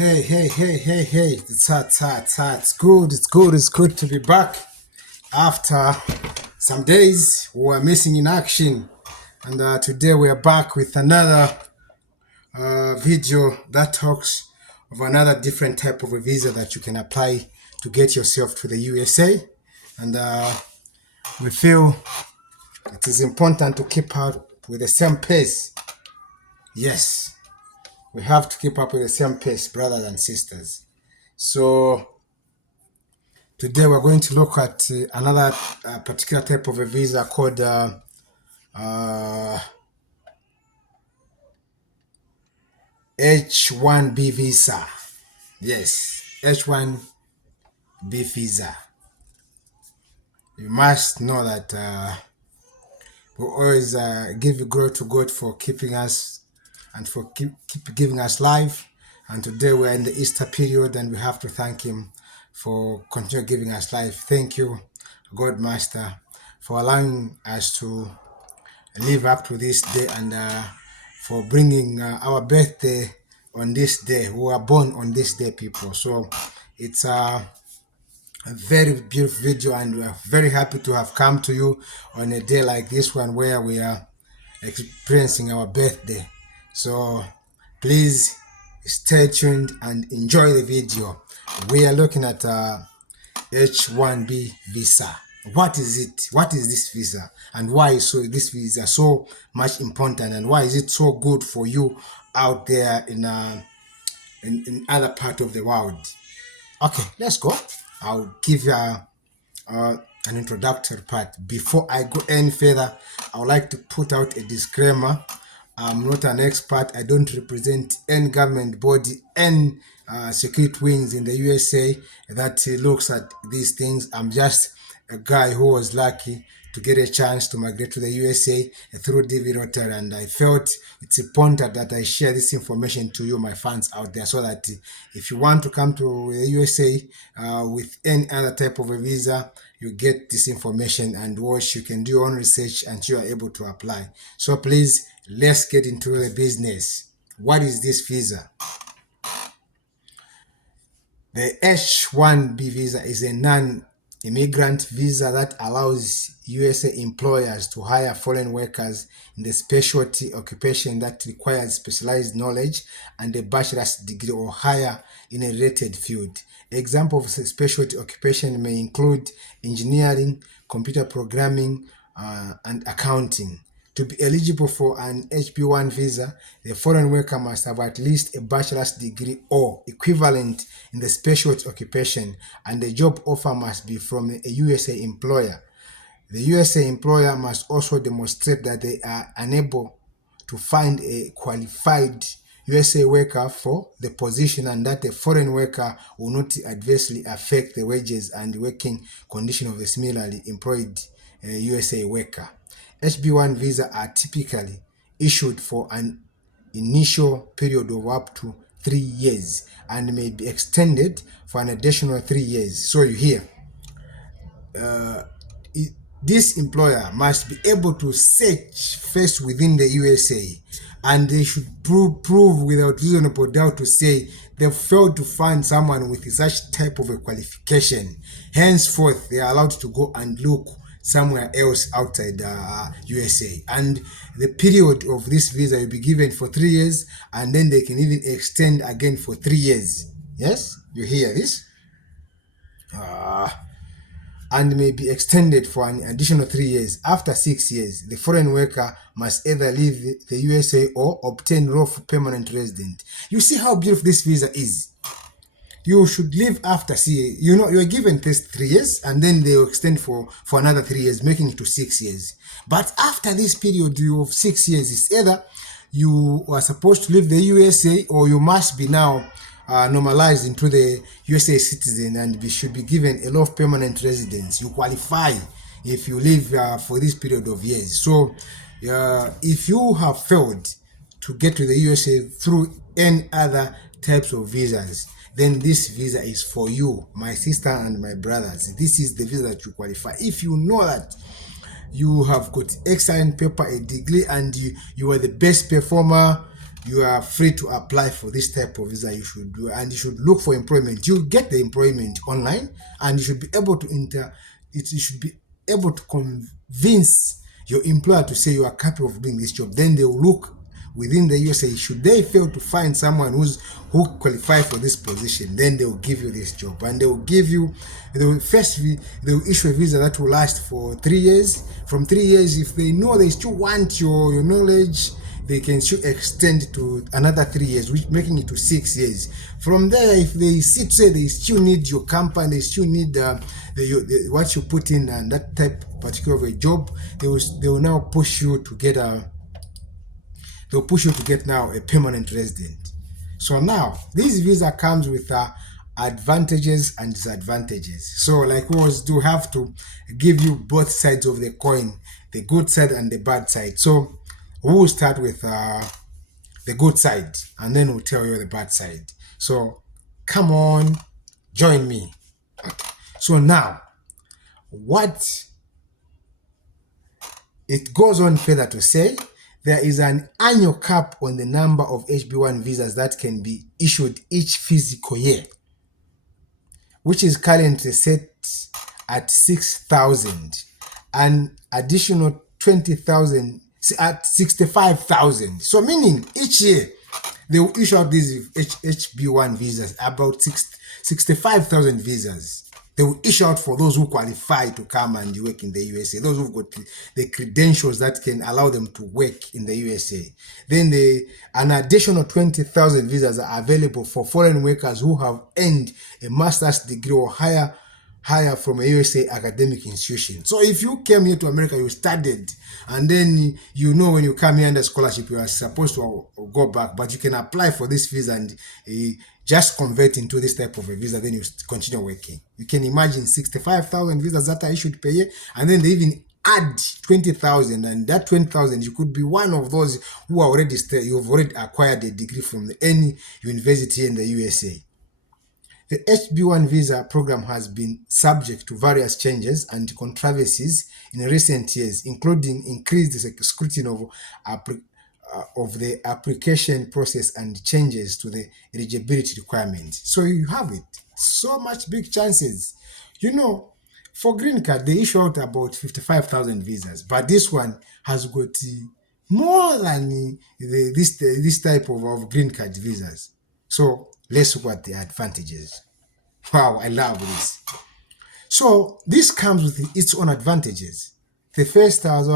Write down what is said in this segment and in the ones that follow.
Hey. It's good to be back after some days we were missing in action. And today we are back with another video that talks of another different type of a visa that you can apply to get yourself to the USA. And we feel it is important to keep up with the same pace. Yes, we have to keep up with the same pace, brothers and sisters. So today we're going to look at another particular type of a visa called H-1B visa. Yes, H-1B visa. You must know that we always give glory to God for keeping us and for keep giving us life. And today we're in the Easter period and we have to thank Him for continue giving us life. Thank you, God Master, for allowing us to live up to this day and for bringing our birthday on this day. We were born on this day, people. So it's a very beautiful video and we are very happy to have come to you on a day like this one where we are experiencing our birthday. So please stay tuned and enjoy the video. We are looking at H-1B visa. What is it? What is this visa? And why is this visa so much important? And why is it so good for you out there in other part of the world? Okay, let's go. I'll give you an introductory part. Before I go any further, I would like to put out a disclaimer. I'm not an expert. I don't represent any government body, any security wings in the USA that looks at these things. I'm just a guy who was lucky to get a chance to migrate to the USA through DV Rotary, and I felt it's important that I share this information to you, my fans out there, so that if you want to come to the USA with any other type of a visa, you get this information and watch. You can do your own research and you are able to apply. So please, let's get into the business. What is this visa? The H-1B visa is a non-immigrant visa that allows USA employers to hire foreign workers in the specialty occupation that requires specialized knowledge and a bachelor's degree or higher in a related field. Examples of specialty occupation may include engineering, computer programming, and accounting. To be eligible for an HB1 visa, the foreign worker must have at least a bachelor's degree or equivalent in the specialty occupation, and the job offer must be from a USA employer. The USA employer must also demonstrate that they are unable to find a qualified USA worker for the position and that the foreign worker will not adversely affect the wages and working condition of the similarly employed USA worker. HB1 visas are typically issued for an initial period of up to 3 years and may be extended for an additional 3 years. So you hear, this employer must be able to search first within the USA, and they should prove without reasonable doubt to say they failed to find someone with such type of a qualification. Henceforth, they are allowed to go and look somewhere else outside the USA, and the period of this visa will be given for 3 years, and then they can even extend again for 3 years. Yes, you hear this? And may be extended for an additional 3 years. After 6 years, the foreign worker must either leave the USA or obtain lawful permanent resident. You see how beautiful this visa is. You should leave after you're given this 3 years, and then they will extend for another 3 years, making it to 6 years. But after this period of 6 years, it's either you are supposed to leave the USA or you must be now normalized into the USA citizen and should be given a law of permanent residence. You qualify if you live for this period of years. So if you have failed to get to the USA through any other types of visas, then this visa is for you, my sister and my brothers. This is the visa that you qualify. If you know that you have got excellent paper, a degree, and you are the best performer, you are free to apply for this type of visa. You should do, and you should look for employment. You get the employment online, and you should be able to you should be able to convince your employer to say you are capable of doing this job. Then they will look within the USA. Should they fail to find someone who qualify for this position, then they will give you this job, and they will give you, they will issue a visa that will last for 3 years. From 3 years, if they know they still want your knowledge, they can still extend to another 3 years, which making it to 6 years. From there, if they say they still need your company, they still need what you put in and that type particular of a job, they will now push you to get they'll push you to get now a permanent resident. So now this visa comes with advantages and disadvantages. So like we always do, have to give you both sides of the coin, the good side and the bad side. So we will start with the good side, and then we'll tell you the bad side. So come on, join me. Okay. So now, what it goes on further to say, there is an annual cap on the number of HB1 visas that can be issued each fiscal year, which is currently set at 6,000, an additional 20,000 at 65,000. So meaning each year they will issue out these HB1 visas, about 65,000 visas. They will issue out for those who qualify to come and work in the USA, those who've got the credentials that can allow them to work in the USA. Then an additional 20,000 visas are available for foreign workers who have earned a master's degree or higher from a USA academic institution. So if you came here to America, you studied, and then when you come here under scholarship, you are supposed to go back, but you can apply for this visa and just convert into this type of a visa, then you continue working. You can imagine 65,000 visas that are issued per year, and then they even add 20,000, and that 20,000, you could be one of those who are already you've already acquired a degree from any university in the USA. The HB1 visa program has been subject to various changes and controversies in recent years, including increased scrutiny of the application process and changes to the eligibility requirements. So you have it. So much big chances. For green card, they issue out about 55,000 visas, but this one has got more than this type of green card visas. So let's look at the advantages. Wow, I love this. So this comes with its own advantages. The first is,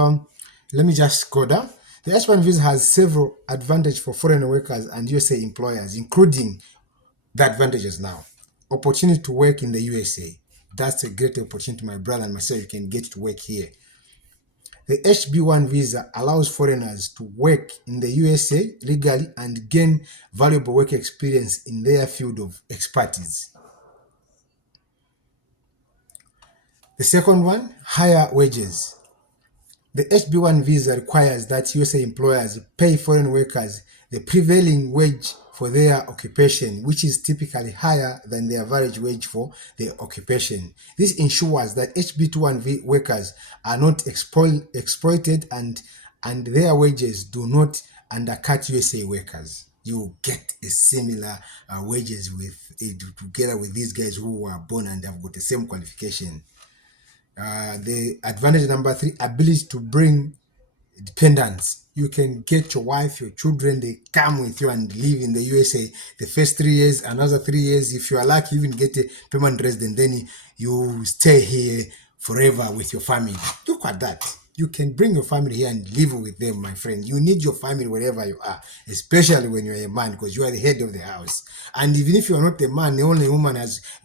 let me just go down. The H-1 visa has several advantages for foreign workers and USA employers, including the advantages now. Opportunity to work in the USA. That's a great opportunity, my brother and myself. You can get to work here. The HB1 visa allows foreigners to work in the USA legally and gain valuable work experience in their field of expertise. The second one, higher wages. The HB1 visa requires that USA employers pay foreign workers the prevailing wage for their occupation, which is typically higher than the average wage for the occupation. This ensures that HB21 workers are not exploited and their wages do not undercut USA workers. You get a similar wages together with these guys who were born and have got the same qualification. The advantage number 3, ability to bring dependents. You can get your wife, your children, they come with you and live in the USA the first 3 years, another 3 years. If you are lucky, you even get a permanent resident, then you stay here forever with your family. Look at that. You can bring your family here and live with them, my friend. You need your family wherever you are, especially when you're a man, because you are the head of the house. And even if you are not a man, the only woman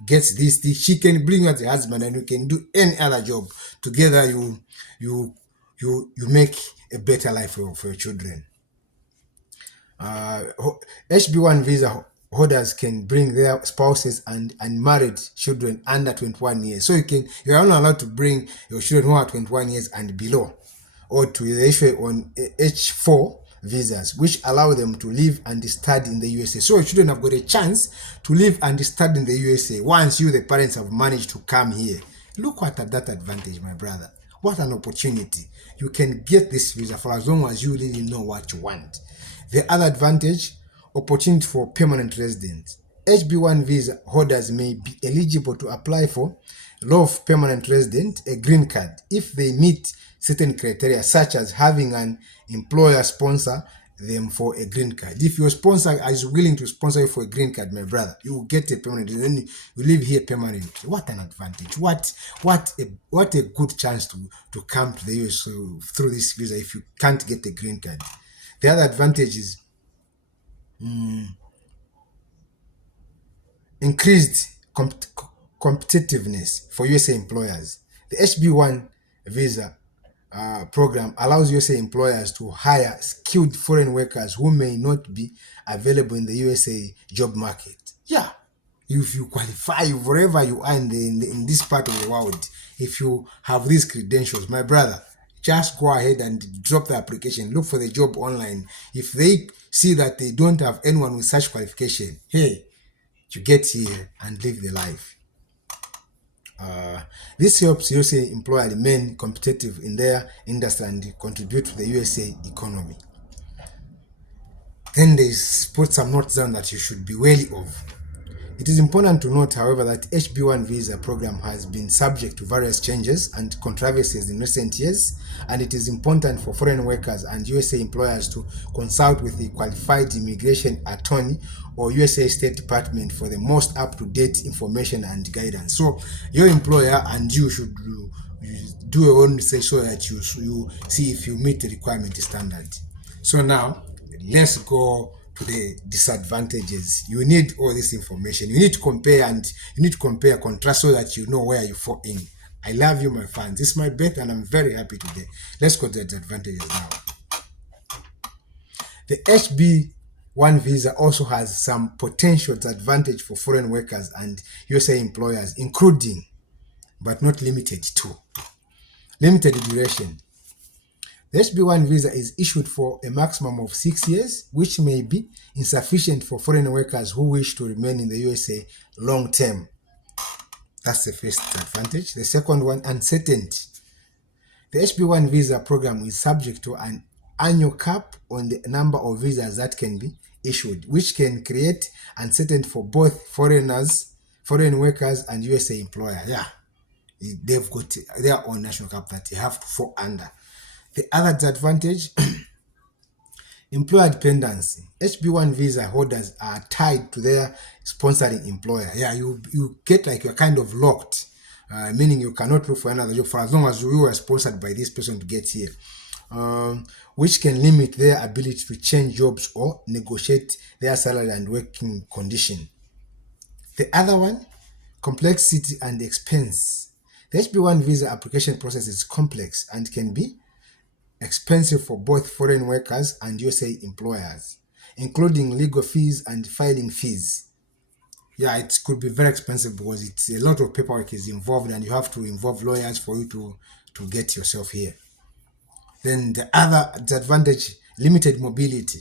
gets this thing, she can bring you as a husband, and you can do any other job. Together, you make a better life for your children. HB1 visa holders can bring their spouses and unmarried children under 21 years. So you are only allowed to bring your children who are 21 years and below, or to the issue on H4 visas, which allow them to live and study in the USA. So your children have got a chance to live and study in the USA once you, the parents, have managed to come here. Look at that advantage, my brother. What an opportunity. You can get this visa for as long as you really know what you want. The other advantage, opportunity for permanent residence. HB1 visa holders may be eligible to apply for law of permanent resident, a green card, if they meet certain criteria, such as having an employer sponsor them for a green card. If your sponsor is willing to sponsor you for a green card, my brother, you will get a permanent, and then you live here permanently. What an advantage! What a good chance to come to the US through this visa if you can't get a green card. The other advantage is increased competitiveness for USA employers. The HB1 visa program allows USA employers to hire skilled foreign workers who may not be available in the USA job market. Yeah, if you qualify wherever you are in this part of the world, if you have these credentials, my brother, just go ahead and drop the application. Look for the job online. If they see that they don't have anyone with such qualification, hey, you get here and live the life. This helps USA employer remain competitive in their industry and contribute to the USA economy. Then there's put some notes down that you should be wary of. It is important to note, however, that HB1 visa program has been subject to various changes and controversies in recent years, and it is important for foreign workers and USA employers to consult with a qualified immigration attorney or USA State Department for the most up-to-date information and guidance. So your employer and you should do your own research so that you see if you meet the requirement standard. So now let's go to the disadvantages. You need all this information. You need to compare contrast so that you know where you fall in. I love you, my fans. This is my birth and I'm very happy today. Let's go to the disadvantages now. The HB1 visa also has some potential disadvantage for foreign workers and USA employers, including but not limited to limited duration. The HB1 visa is issued for a maximum of 6 years, which may be insufficient for foreign workers who wish to remain in the USA long term. That's the first advantage. The second one, uncertainty. The HB1 visa program is subject to an annual cap on the number of visas that can be issued, which can create uncertainty for both foreign workers, and USA employer. Yeah, they've got their own national cap that they have to fall under. The other disadvantage, employer dependency. HB1 visa holders are tied to their sponsoring employer. Yeah, you get like you're kind of locked, meaning you cannot look for another job for as long as you were sponsored by this person to get here, which can limit their ability to change jobs or negotiate their salary and working condition. The other one, complexity and expense. The HB1 visa application process is complex and can be expensive for both foreign workers and USA employers, including legal fees and filing fees. Yeah, it could be very expensive because it's a lot of paperwork is involved and you have to involve lawyers for you to get yourself here. Then the other disadvantage, limited mobility.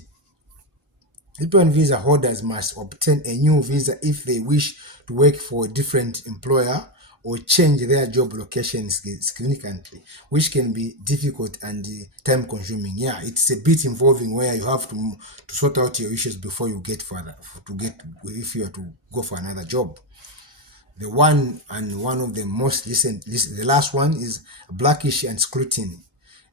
H-1B visa holders must obtain a new visa if they wish to work for a different employer or change their job location significantly, which can be difficult and time consuming. Yeah, it's a bit involving where you have to sort out your issues before you get if you are to go for another job. The one of the most recent, the last one is blackish and scrutiny.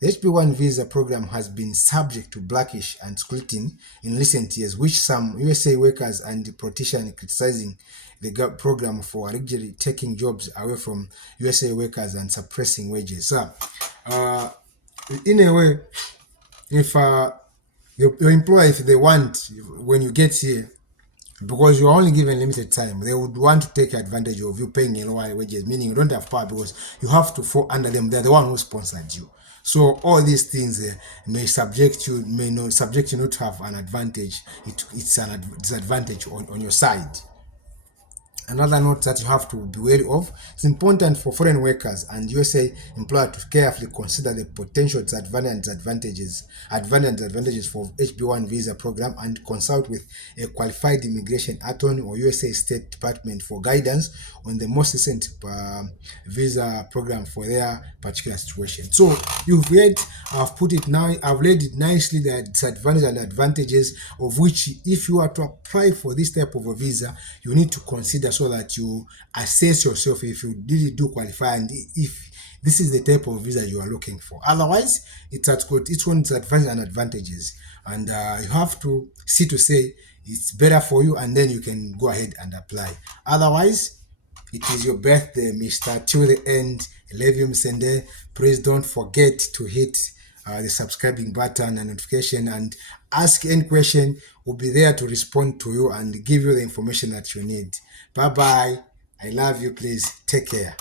The HB1 visa program has been subject to blackish and scrutiny in recent years, which some USA workers and politicians criticizing the program for allegedly taking jobs away from USA workers and suppressing wages. So, in a way, if your employer, if they want, when you get here, because you're only given limited time, they would want to take advantage of you paying lower wages, meaning you don't have power because you have to fall under them. They're the one who sponsored you. So all these things may not subject you not to have an advantage. It's a disadvantage on your side. Another note that you have to be wary of: it's important for foreign workers and USA employer to carefully consider the potential advantages for HB1 visa program and consult with a qualified immigration attorney or USA State Department for guidance on the most recent visa program for their particular situation. So you've read, I've put it now, I've read it nicely, the disadvantages and advantages of which, if you are to apply for this type of a visa, you need to consider so that you assess yourself if you really do qualify and if this is the type of visa you are looking for. Otherwise, it has got its own advantages and advantages, and you have to see to say it's better for you, and then you can go ahead and apply. Otherwise, it is your birthday, Mr. Till the end, Levium Sende. Please don't forget to hit the subscribing button and notification, and ask any question. We'll be there to respond to you and give you the information that you need. Bye bye. I love you. Please take care.